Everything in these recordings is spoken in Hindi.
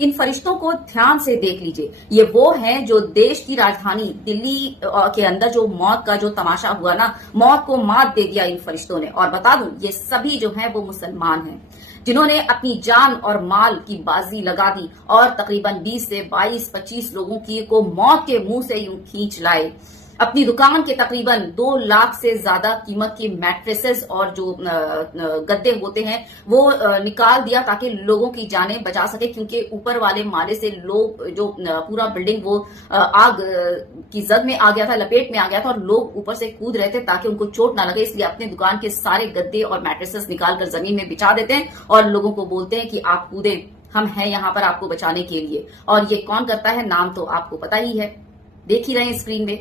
इन फरिश्तों को ध्यान से देख लीजिए। ये वो हैं जो देश की राजधानी दिल्ली के अंदर जो मौत का जो तमाशा हुआ ना, मौत को मात दे दिया इन फरिश्तों ने। और बता दूं, ये सभी जो हैं वो मुसलमान हैं जिन्होंने अपनी जान और माल की बाजी लगा दी और तकरीबन 20 से 22-25 लोगों की को मौत के मुंह से यूं खींच लाए। अपनी दुकान के तकरीबन 2 लाख से ज्यादा कीमत की मैट्रेसेस और जो गद्दे होते हैं वो निकाल दिया ताकि लोगों की जानें बचा सके, क्योंकि ऊपर वाले माले से लोग जो पूरा बिल्डिंग वो आग की जद में आ गया था, लपेट में आ गया था और लोग ऊपर से कूद रहे थे ताकि उनको चोट ना लगे। इसलिए अपने दुकान के सारे गद्दे और मैट्रेसेस निकालकर जमीन में बिछा देते हैं और लोगों को बोलते हैं कि आप कूदे, हम हैं यहां पर आपको बचाने के लिए। और ये कौन करता है, नाम तो आपको पता ही है, देख ही रहे हैं स्क्रीन में।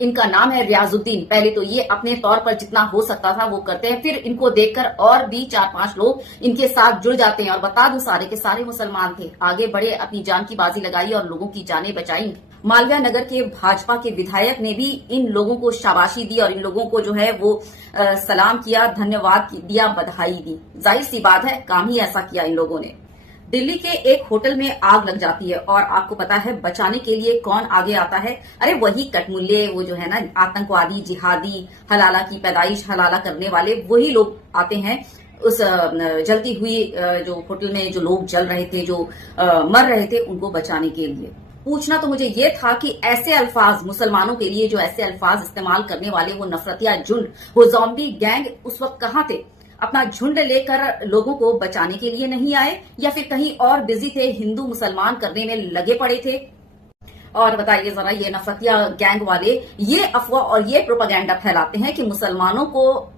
इनका नाम है रियाजुद्दीन। पहले तो ये अपने तौर पर जितना हो सकता था वो करते हैं, फिर इनको देखकर और भी 4-5 लोग इनके साथ जुड़ जाते हैं। और बता दूं, सारे के सारे मुसलमान थे, आगे बढ़े, अपनी जान की बाजी लगाई और लोगों की जानें बचाई। मालवीय नगर के भाजपा के विधायक ने भी इन लोगों को शाबाशी दी और इन लोगों को जो है वो सलाम किया, धन्यवाद दिया, बधाई दी। जाहिर सी बात है, काम ही ऐसा किया इन लोगों ने। दिल्ली के एक होटल में आग लग जाती है और आपको पता है बचाने के लिए कौन आगे आता है? अरे वही कटमुल्ले, वो जो है ना आतंकवादी, जिहादी, हलाला की पैदाइश हलाला करने वाले, वही लोग आते हैं उस जलती हुई जो होटल में जो लोग जल रहे थे, जो मर रहे थे, उनको बचाने के लिए। पूछना तो मुझे ये था कि ऐसे अल्फाज मुसलमानों के लिए जो ऐसे अल्फाज इस्तेमाल करने वाले वो नफरतिया झुंड, वो ज़ॉम्बी गैंग उस वक्त कहाँ थे? अपना झुंड लेकर लोगों को बचाने के लिए नहीं आए या फिर कहीं और बिजी थे, हिंदू मुसलमान करने में लगे पड़े थे? और बताइए जरा, ये नफरतिया गैंग वाले ये अफवाह और ये प्रोपेगेंडा फैलाते हैं कि मुसलमानों को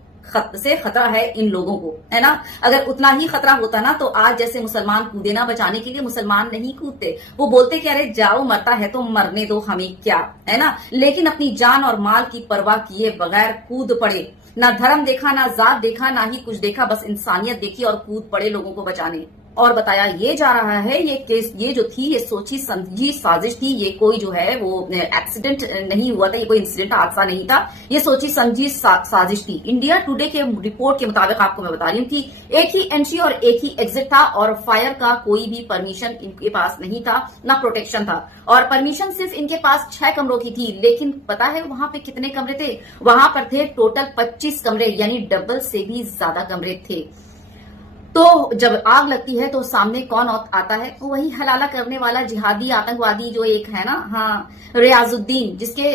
से खतरा है इन लोगों को, है ना। अगर उतना ही खतरा होता ना तो आज जैसे मुसलमान कूदे ना बचाने के लिए, मुसलमान नहीं कूदते। वो बोलते कि अरे जाओ, मरता है तो मरने दो, हमें क्या, है ना। लेकिन अपनी जान और माल की परवाह किए बगैर कूद पड़े, ना धर्म देखा, ना जात देखा, ना ही कुछ देखा, बस इंसानियत देखी और कूद पड़े लोगों को बचाने। और बताया ये जा रहा है ये केस, ये जो थी ये सोची समझी साजिश थी, ये कोई जो है वो एक्सीडेंट नहीं हुआ था, ये कोई इंसिडेंट हादसा नहीं था, ये सोची समझी साजिश थी। इंडिया टुडे के रिपोर्ट के मुताबिक आपको मैं बता रही हूँ कि एक ही एंट्री और एक ही एग्जिट था और फायर का कोई भी परमिशन इनके पास नहीं था, ना प्रोटेक्शन था। और परमिशन सिर्फ इनके पास 6 कमरों की थी, लेकिन पता है वहां पे कितने कमरे थे? वहां पर थे टोटल 25 कमरे, यानी डबल से भी ज्यादा कमरे थे। तो जब आग लगती है तो सामने कौन आता है? वही हलाला करने वाला जिहादी आतंकवादी जो एक है ना, हाँ, रियाजुद्दीन, जिसके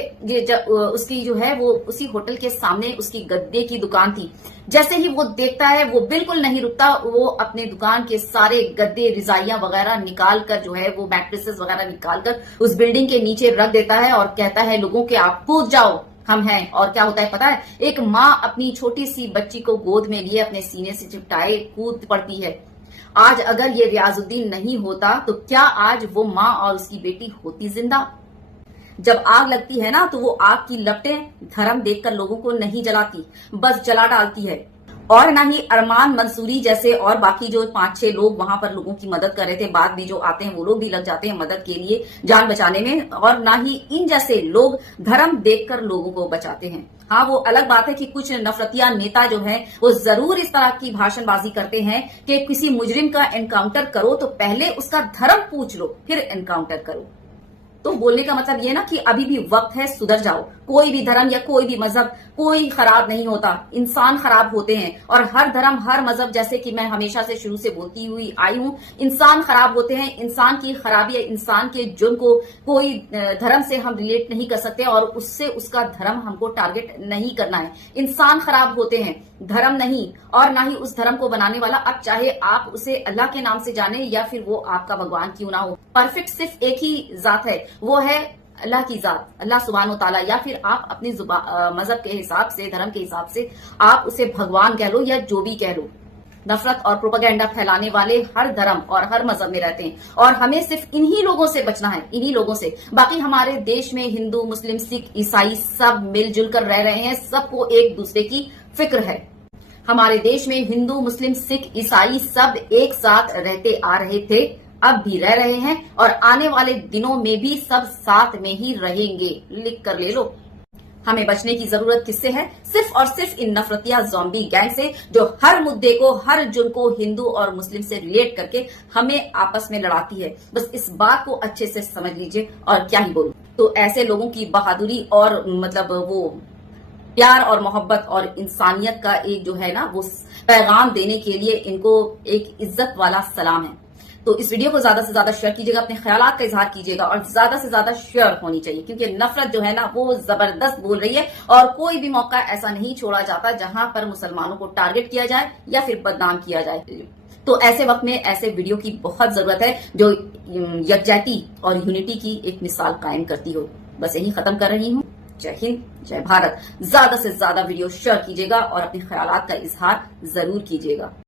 उसकी जो है वो उसी होटल के सामने उसकी गद्दे की दुकान थी। जैसे ही वो देखता है वो बिल्कुल नहीं रुकता, वो अपने दुकान के सारे गद्दे, रिजाइयां वगैरह निकाल कर जो है वो मैट्रेसेस वगैरह निकाल कर उस बिल्डिंग के नीचे रख देता है और कहता है लोगों के आप कूद जाओ, हम हैं। और क्या होता है पता है? एक माँ अपनी छोटी सी बच्ची को गोद में लिए अपने सीने से चिपटाए कूद पड़ती है। आज अगर ये रियाजुद्दीन नहीं होता तो क्या आज वो माँ और उसकी बेटी होती जिंदा? जब आग लगती है ना तो वो आग की लपटें धर्म देखकर लोगों को नहीं जलाती, बस जला डालती है। और ना ही अरमान मंसूरी जैसे और बाकी जो 5-6 लोग वहां पर लोगों की मदद कर रहे थे, बाद में जो आते हैं वो लोग भी लग जाते हैं मदद के लिए, जान बचाने में। और ना ही इन जैसे लोग धर्म देखकर लोगों को बचाते हैं। हाँ, वो अलग बात है कि कुछ नफरतिया नेता जो हैं वो जरूर इस तरह की भाषणबाजी करते हैं कि किसी मुजरिम का एनकाउंटर करो तो पहले उसका धर्म पूछ लो, फिर एनकाउंटर करो। तो बोलने का मतलब ये ना कि अभी भी वक्त है, सुधर जाओ। कोई भी धर्म या कोई भी मजहब कोई खराब नहीं होता, इंसान खराब होते हैं। और हर धर्म, हर मजहब, जैसे कि मैं हमेशा से शुरू से बोलती हुई आई हूं, इंसान खराब होते हैं। इंसान की खराबी, इंसान के जुर्म को कोई धर्म से हम रिलेट नहीं कर सकते और उससे उसका धर्म हमको टारगेट नहीं करना है। इंसान खराब होते हैं, धर्म नहीं। और ना ही उस धर्म को बनाने वाला, अब चाहे आप उसे अल्लाह के नाम से जाने या फिर वो आपका भगवान क्यों ना हो, परफेक्ट सिर्फ एक ही जात है, वो है अल्लाह की जात, अल्लाह सुब्हानो तआला। या फिर आप अपने मजहब के हिसाब से, धर्म के हिसाब से आप उसे भगवान कह लो या जो भी कह लो। नफरत और प्रोपेगेंडा फैलाने वाले हर धर्म और हर मजहब में रहते हैं और हमें सिर्फ इन्हीं लोगों से बचना है, इन्हीं लोगों से। बाकी हमारे देश में हिंदू, मुस्लिम, सिख, ईसाई सब मिलजुल कर रह रहे हैं, सबको एक दूसरे की फिक्र है। हमारे देश में हिंदू, मुस्लिम, सिख, ईसाई सब एक साथ रहते आ रहे थे, अब भी रह रहे हैं और आने वाले दिनों में भी सब साथ में ही रहेंगे। लिख कर ले लो। हमें बचने की जरूरत किससे है? सिर्फ और सिर्फ इन नफरतिया ज़ॉम्बी गैंग से, जो हर मुद्दे को, हर जुर्म को हिंदू और मुस्लिम से रिलेट करके हमें आपस में लड़ाती है। बस इस बात को अच्छे से समझ लीजिए, और क्या ही बोलूं। तो ऐसे लोगों की बहादुरी और मतलब वो प्यार और मोहब्बत और इंसानियत का एक जो है ना वो पैगाम देने के लिए इनको एक इज्जत वाला सलाम है। तो इस वीडियो को ज्यादा से ज्यादा शेयर कीजिएगा, अपने ख्यालात का इजहार कीजिएगा, और ज्यादा से ज्यादा शेयर होनी चाहिए, क्योंकि नफरत जो है ना वो जबरदस्त बोल रही है, और कोई भी मौका ऐसा नहीं छोड़ा जाता जहां पर मुसलमानों को टारगेट किया जाए या फिर बदनाम किया जाए। तो ऐसे वक्त में ऐसे वीडियो की बहुत जरूरत है जो यकजहती और यूनिटी की एक मिसाल कायम करती हो। बस यही खत्म कर रही हूँ। जय हिंद, जय भारत। ज्यादा से ज्यादा वीडियो शेयर कीजिएगा और अपने ख्यालात का इजहार जरूर कीजिएगा।